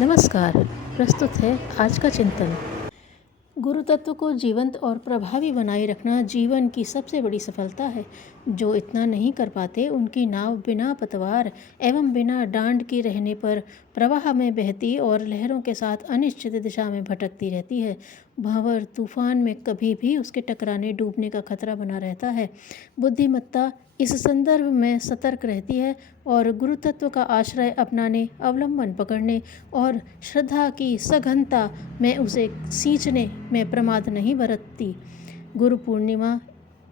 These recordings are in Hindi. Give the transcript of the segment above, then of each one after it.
नमस्कार। प्रस्तुत है आज का चिंतन। गुरु तत्व को जीवंत और प्रभावी बनाए रखना जीवन की सबसे बड़ी सफलता है। जो इतना नहीं कर पाते उनकी नाव बिना पतवार एवं बिना डांड के रहने पर प्रवाह में बहती और लहरों के साथ अनिश्चित दिशा में भटकती रहती है। भंवर तूफान में कभी भी उसके टकराने डूबने का खतरा बना रहता है। बुद्धिमत्ता इस संदर्भ में सतर्क रहती है और गुरु तत्व का आश्रय अपनाने, अवलंबन पकड़ने और श्रद्धा की सघनता में उसे सींचने में प्रमाद नहीं बरतती। गुरु पूर्णिमा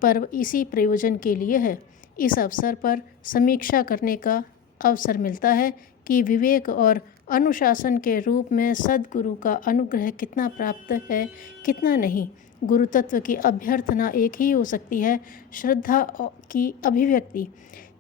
पर्व इसी प्रयोजन के लिए है। इस अवसर पर समीक्षा करने का अवसर मिलता है कि विवेक और अनुशासन के रूप में सद्गुरु का अनुग्रह कितना प्राप्त है, कितना नहीं। गुरु तत्व की अभ्यर्थना एक ही हो सकती है, श्रद्धा की अभिव्यक्ति।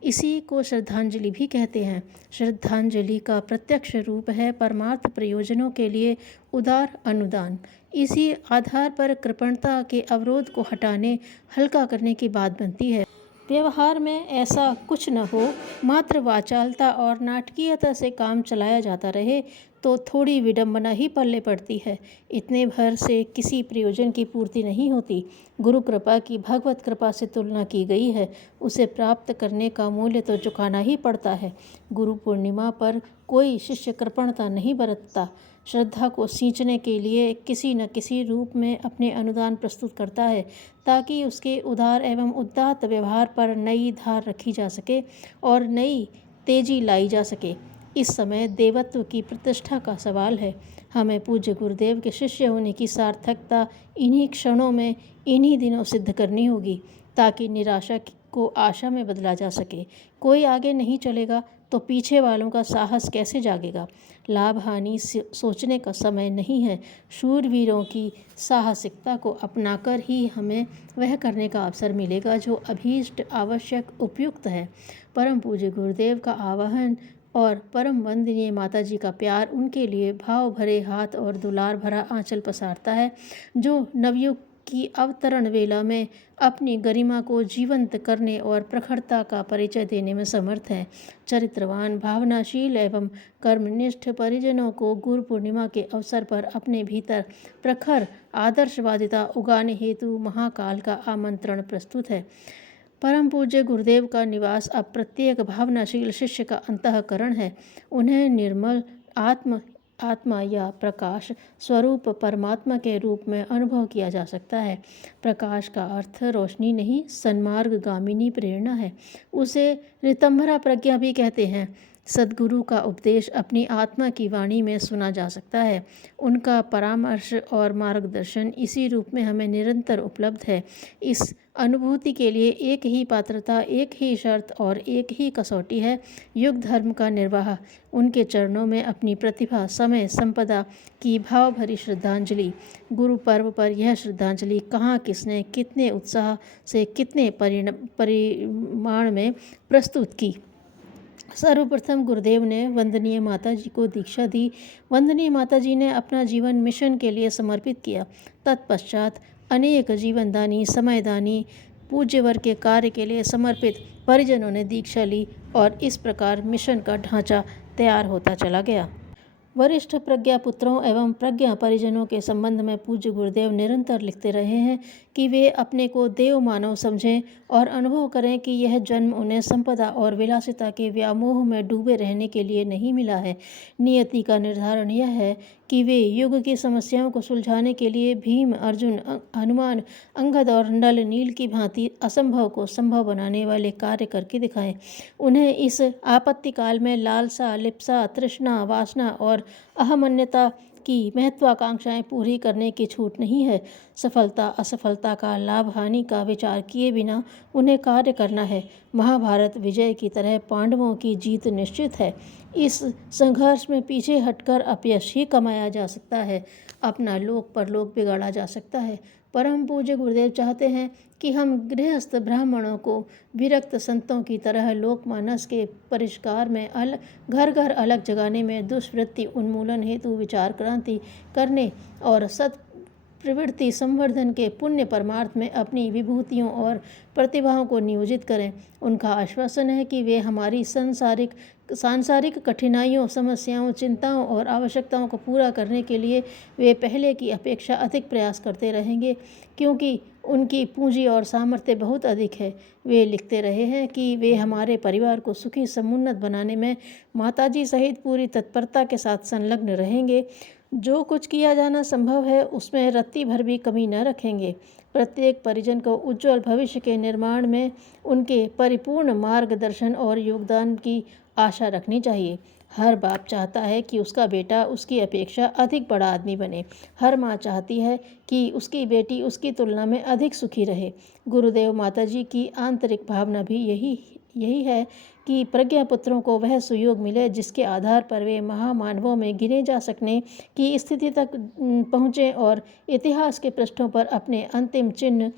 इसी को श्रद्धांजलि भी कहते हैं। श्रद्धांजलि का प्रत्यक्ष रूप है परमार्थ प्रयोजनों के लिए उदार अनुदान। इसी आधार पर कृपणता के अवरोध को हटाने, हल्का करने की बात बनती है। व्यवहार में ऐसा कुछ न हो, मात्र वाचालता और नाटकीयता से काम चलाया जाता रहे तो थोड़ी विडंबना ही पल्ले पड़ती है। इतने भर से किसी प्रयोजन की पूर्ति नहीं होती। गुरु कृपा की भगवत कृपा से तुलना की गई है। उसे प्राप्त करने का मूल्य तो चुकाना ही पड़ता है। गुरु पूर्णिमा पर कोई शिष्य कृपणता नहीं बरतता। श्रद्धा को सींचने के लिए किसी न किसी रूप में अपने अनुदान प्रस्तुत करता है ताकि उसके उदार एवं उदात्त व्यवहार पर नई धार रखी जा सके और नई तेजी लाई जा सके। इस समय देवत्व की प्रतिष्ठा का सवाल है। हमें पूज्य गुरुदेव के शिष्य होने की सार्थकता इन्हीं क्षणों में, इन्हीं दिनों सिद्ध करनी होगी ताकि निराशा को आशा में बदला जा सके। कोई आगे नहीं चलेगा तो पीछे वालों का साहस कैसे जागेगा। लाभ हानि सोचने का समय नहीं है। शूरवीरों की साहसिकता को अपनाकर ही हमें वह करने का अवसर मिलेगा जो अभीष्ट, आवश्यक, उपयुक्त है। परम पूज्य गुरुदेव का आवाहन और परम वंदनीय माता जी का प्यार उनके लिए भाव भरे हाथ और दुलार भरा आंचल पसारता है, जो नवयुग की अवतरण वेला में अपनी गरिमा को जीवंत करने और प्रखरता का परिचय देने में समर्थ है। चरित्रवान, भावनाशील एवं कर्मनिष्ठ परिजनों को गुरु पूर्णिमा के अवसर पर अपने भीतर प्रखर आदर्शवादिता उगाने हेतु महाकाल का आमंत्रण प्रस्तुत है। परम पूज्य गुरुदेव का निवास अब प्रत्येक भावनाशील शिष्य का अंतःकरण है। उन्हें निर्मल आत्मा या प्रकाश स्वरूप परमात्मा के रूप में अनुभव किया जा सकता है। प्रकाश का अर्थ रोशनी नहीं, सन्मार्गगामिनी प्रेरणा है। उसे ऋतंभरा प्रज्ञा भी कहते हैं। सद्गुरु का उपदेश अपनी आत्मा की वाणी में सुना जा सकता है। उनका परामर्श और मार्गदर्शन इसी रूप में हमें निरंतर उपलब्ध है। इस अनुभूति के लिए एक ही पात्रता, एक ही शर्त और एक ही कसौटी है, युग धर्म का निर्वाह। उनके चरणों में अपनी प्रतिभा, समय, संपदा की भाव भरी श्रद्धांजलि। गुरु पर्व पर यह श्रद्धांजलि कहाँ, किसने, कितने उत्साह से, कितने परिमाण में प्रस्तुत की। सर्वप्रथम गुरुदेव ने वंदनीय माता जी को दीक्षा दी। वंदनीय माता जी ने अपना जीवन मिशन के लिए समर्पित किया। तत्पश्चात अनेक जीवनदानी, समयदानी, पूज्यवर के कार्य के लिए समर्पित परिजनों ने दीक्षा ली और इस प्रकार मिशन का ढांचा तैयार होता चला गया। वरिष्ठ प्रज्ञा पुत्रों एवं प्रज्ञा परिजनों के संबंध में पूज्य गुरुदेव निरंतर लिखते रहे हैं कि वे अपने को देव मानव समझें और अनुभव करें कि यह जन्म उन्हें संपदा और विलासिता के व्यामोह में डूबे रहने के लिए नहीं मिला है। नियति का निर्धारण यह है कि वे युग की समस्याओं को सुलझाने के लिए भीम, अर्जुन, हनुमान, अंगद और नल नील की भांति असंभव को संभव बनाने वाले कार्य करके दिखाएं। उन्हें इस आपत्ति काल में लालसा, लिप्सा, तृष्णा, वासना और अहमन्यता की महत्वाकांक्षाएं पूरी करने की छूट नहीं है। सफलता असफलता का, लाभ हानि का विचार किए बिना उन्हें कार्य करना है। महाभारत विजय की तरह पांडवों की जीत निश्चित है। इस संघर्ष में पीछे हटकर अपयश ही कमाया जा सकता है, अपना लोक परलोक बिगाड़ा जा सकता है। परम पूज्य गुरुदेव चाहते हैं कि हम गृहस्थ ब्राह्मणों को विरक्त संतों की तरह लोकमानस के परिष्कार में घर घर अलग जगाने में, दुष्वृत्ति उन्मूलन हेतु विचार क्रांति करने और प्रवृत्ति संवर्धन के पुण्य परमार्थ में अपनी विभूतियों और प्रतिभाओं को नियोजित करें। उनका आश्वासन है कि वे हमारी सांसारिक कठिनाइयों, समस्याओं, चिंताओं और आवश्यकताओं को पूरा करने के लिए वे पहले की अपेक्षा अधिक प्रयास करते रहेंगे, क्योंकि उनकी पूंजी और सामर्थ्य बहुत अधिक है। वे लिखते रहे हैं कि वे हमारे परिवार को सुखी समुन्नत बनाने में माताजी सहित पूरी तत्परता के साथ संलग्न रहेंगे। जो कुछ किया जाना संभव है उसमें रत्ती भर भी कमी न रखेंगे। प्रत्येक परिजन को उज्जवल भविष्य के निर्माण में उनके परिपूर्ण मार्गदर्शन और योगदान की आशा रखनी चाहिए। हर बाप चाहता है कि उसका बेटा उसकी अपेक्षा अधिक बड़ा आदमी बने। हर माँ चाहती है कि उसकी बेटी उसकी तुलना में अधिक सुखी रहे। गुरुदेव माताजी की आंतरिक भावना भी यही है कि प्रज्ञापुत्रों को वह सुयोग मिले जिसके आधार पर वे महामानवों में गिने जा सकने की स्थिति तक पहुँचें और इतिहास के पृष्ठों पर अपने अंतिम चिन्ह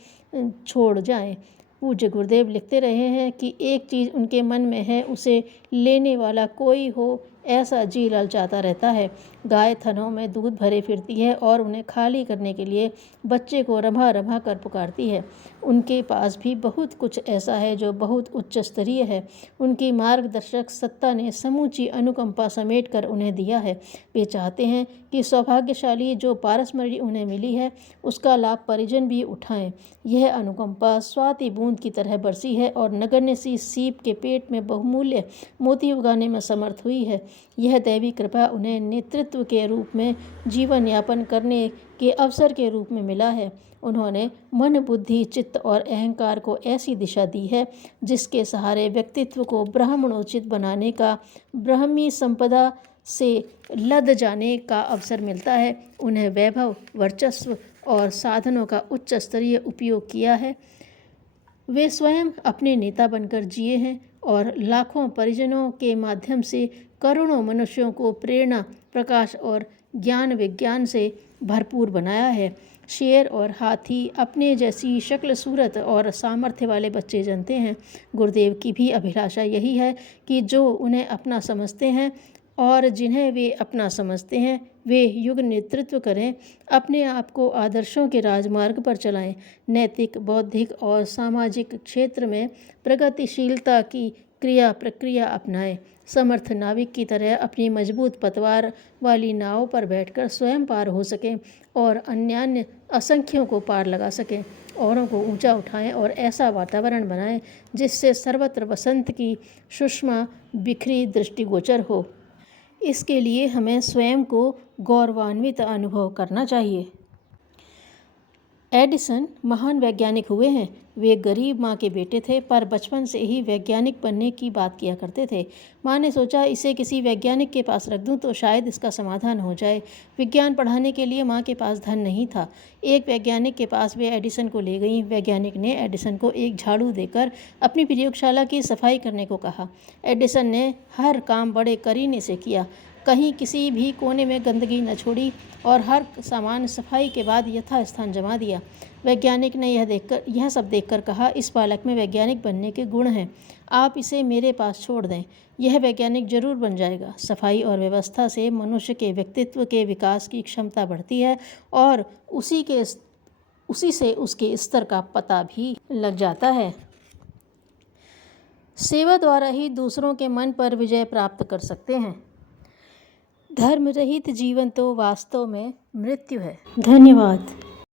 छोड़ जाएं। पूज्य गुरुदेव लिखते रहे हैं कि एक चीज़ उनके मन में है, उसे लेने वाला कोई हो ऐसा जी ललचाता रहता है। गाय थनों में दूध भरे फिरती है और उन्हें खाली करने के लिए बच्चे को रम्हा रम्हा कर पुकारती है। उनके पास भी बहुत कुछ ऐसा है जो बहुत उच्च स्तरीय है। उनकी मार्गदर्शक सत्ता ने समूची अनुकंपा समेट कर उन्हें दिया है। वे चाहते हैं कि सौभाग्यशाली जो पारसमणि उन्हें मिली है उसका लाभ परिजन भी उठाएं। यह अनुकंपा स्वाति बूंद की तरह बरसी है और नगण्य सी सीप के पेट में बहुमूल्य मोती उगाने में समर्थ हुई है। यह दैवी कृपा उन्हें नेतृत्व के रूप में जीवन यापन करने के अवसर के रूप में मिला है। उन्होंने मन, बुद्धि, चित्त और अहंकार को ऐसी दिशा दी है जिसके सहारे व्यक्तित्व को ब्राह्मणोचित बनाने का, ब्राह्मी संपदा से लद जाने का अवसर मिलता है। उन्हें वैभव, वर्चस्व और साधनों का उच्च स्तरीय उपयोग किया है। वे स्वयं अपने नेता बनकर जिए हैं और लाखों परिजनों के माध्यम से करोड़ों मनुष्यों को प्रेरणा, प्रकाश और ज्ञान विज्ञान से भरपूर बनाया है। शेर और हाथी अपने जैसी शक्ल, सूरत और सामर्थ्य वाले बच्चे जनते हैं। गुरुदेव की भी अभिलाषा यही है कि जो उन्हें अपना समझते हैं और जिन्हें वे अपना समझते हैं वे युग नेतृत्व करें, अपने आप को आदर्शों के राजमार्ग पर चलाएं, नैतिक, बौद्धिक और सामाजिक क्षेत्र में प्रगतिशीलता की क्रिया प्रक्रिया अपनाएं, समर्थ नाविक की तरह अपनी मजबूत पतवार वाली नाव पर बैठकर स्वयं पार हो सकें और अन्यान्य असंख्यों को पार लगा सकें, औरों को ऊंचा उठाएं और ऐसा वातावरण बनाएं जिससे सर्वत्र वसंत की सुषमा बिखरी दृष्टिगोचर हो। इसके लिए हमें स्वयं को गौरवान्वित अनुभव करना चाहिए। एडिसन महान वैज्ञानिक हुए हैं। वे गरीब माँ के बेटे थे पर बचपन से ही वैज्ञानिक बनने की बात किया करते थे। माँ ने सोचा इसे किसी वैज्ञानिक के पास रख दूँ तो शायद इसका समाधान हो जाए। विज्ञान पढ़ाने के लिए माँ के पास धन नहीं था। एक वैज्ञानिक के पास वे एडिसन को ले गईं। वैज्ञानिक ने एडिसन को एक झाड़ू देकर अपनी प्रयोगशाला की सफाई करने को कहा। एडिसन ने हर काम बड़े करीने से किया, कहीं किसी भी कोने में गंदगी न छोड़ी और हर सामान सफाई के बाद यथास्थान जमा दिया। वैज्ञानिक ने यह सब देखकर कहा, इस बालक में वैज्ञानिक बनने के गुण हैं, आप इसे मेरे पास छोड़ दें, यह वैज्ञानिक जरूर बन जाएगा। सफाई और व्यवस्था से मनुष्य के व्यक्तित्व के विकास की क्षमता बढ़ती है और उसी से उसके स्तर का पता भी लग जाता है। सेवा द्वारा ही दूसरों के मन पर विजय प्राप्त कर सकते हैं। धर्म रहित जीवन तो वास्तव में मृत्यु है। धन्यवाद।